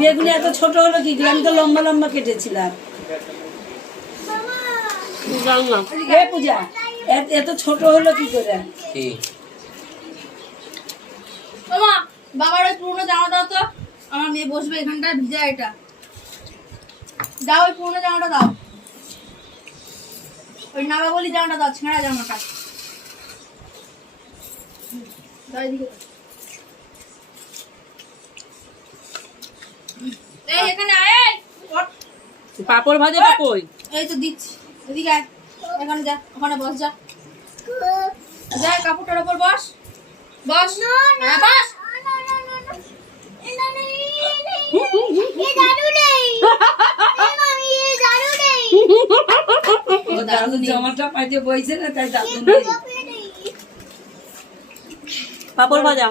বেগুনি এত ছোট হলো কি করে? আমি তো লম্বা লম্বা কেটেছিলাম। এ পূজা এত ছোট হলো কি করে? বাবার ওই পুরনো জামা দাও তো, আমার মেয়ে বসবে এখানটায় ভিজা। এটা দাও, ওই পুরনো জামাটা দাও, ওই নাগা বলি জামাটা দাও, ছেঁড়া জামাটা দাও এদিকে। এই এখানে আয়, পাপড় ভাজা কই? এই তো দিচ্ছি, এদিকে আয়, এখানে যা, ওখানে বস, যা যা, কাপড়টার উপর বস, বস, হ্যাঁ বস। জামাটা পাইতে বইছে না, তাই দাদু পাপড় ভাজা